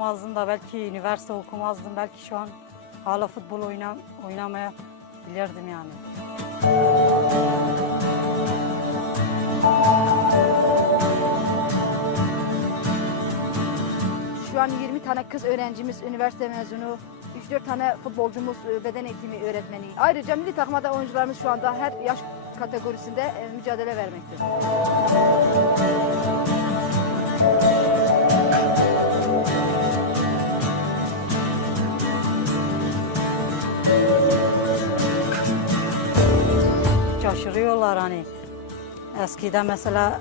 olmazdım da belki üniversite okumazdım. Belki şu an hala futbol oyna, oynamaya bilirdim yani. Şu an 20 tane kız öğrencimiz üniversite mezunu, 3-4 tane futbolcumuz e, beden eğitimi öğretmeni. Ayrıca milli takıma da oyuncularımız şu anda her yaş kategorisinde e, mücadele vermektedir. Şaşırıyorlar hani. Eskiden mesela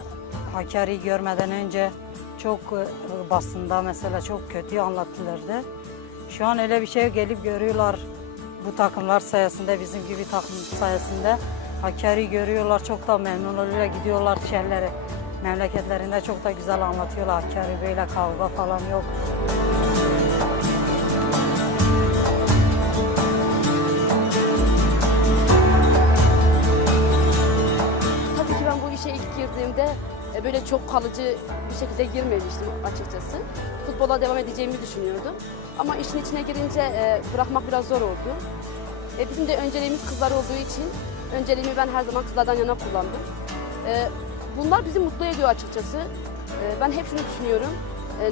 Hakkari'yi görmeden önce çok e, basında mesela çok kötü anlatılırdı. Şu an öyle bir şey gelip görüyorlar bu takımlar sayesinde bizim gibi takım sayesinde Hakkari'yi görüyorlar çok da memnun oluyorlar gidiyorlar şehirlere memleketlerinde çok da güzel anlatıyorlar Hakkari böyle kavga falan yok. Girdiğimde e, böyle çok kalıcı bir şekilde girmemiştim açıkçası. Futbola devam edeceğimi düşünüyordum. Ama işin içine girince e, bırakmak biraz zor oldu. E, Bizim de önceliğimiz kızlar olduğu için önceliğimi ben her zaman kızlardan yana kullandım. Bunlar bizi mutlu ediyor açıkçası. Ben hep şunu düşünüyorum.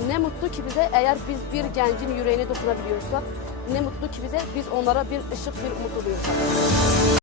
Ne mutlu ki bize eğer biz bir gencin yüreğine dokunabiliyorsak, ne mutlu ki bize biz onlara bir ışık, bir umut oluyorsak.